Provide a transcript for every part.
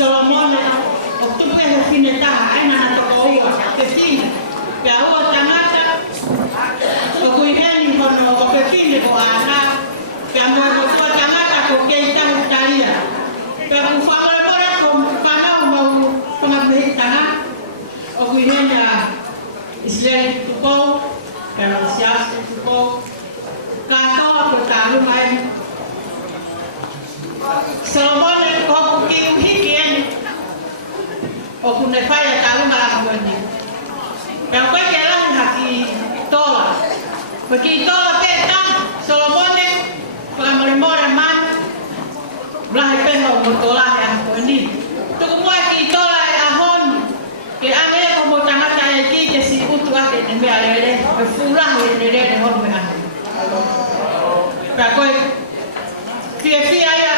Solomon o tupu e ho fine taha aina na toko ua ke fine pia ua tangata o kui heni hono o ke fine ko ana pia mo ko tua tangata ko kei tahu talia pia ku whamore ko whanau mau pangapihi tanga o kui heni a Israel tuko pia o siasa tuko katoa ko tālunga e Solomon e ko hoku ki uhiki eni o kune whai a tālunga la mwini. Pea koe ke lahi haki tola. Koe ki tola pēta, Solomone, koe more manu, lahi peho mo tolahi a mwini. Tuku mua ki tola e ahoni, ke ane ko mo tangata e ki ke si utu ake ne mea lere, e furahi e lere honu me ane. Pea koe, fia ia,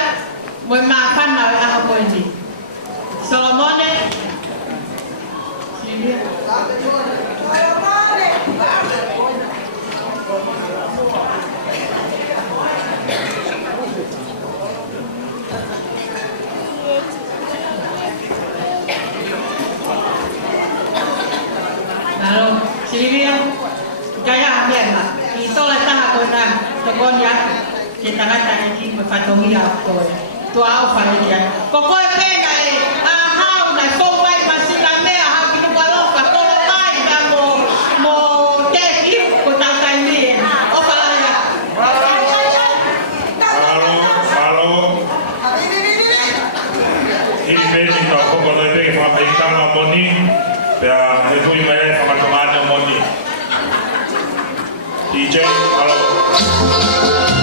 mo i maa whana e aha mwini. Solomone, Halo, Silvia, kaya biema. Ito la taha ko na tokon ya. Kita ngata ni mafatongi ako. Tua au fa ya. Koko e pena e aha na so mai pasila me ha ki ko lo fa ko lo mai da mo te ki ko ta kai ni. O fa la ya. Halo. Ini besi to ko lo te fa pe ta no moni. Pea e tu i mai fa ma moni. DJ, halo.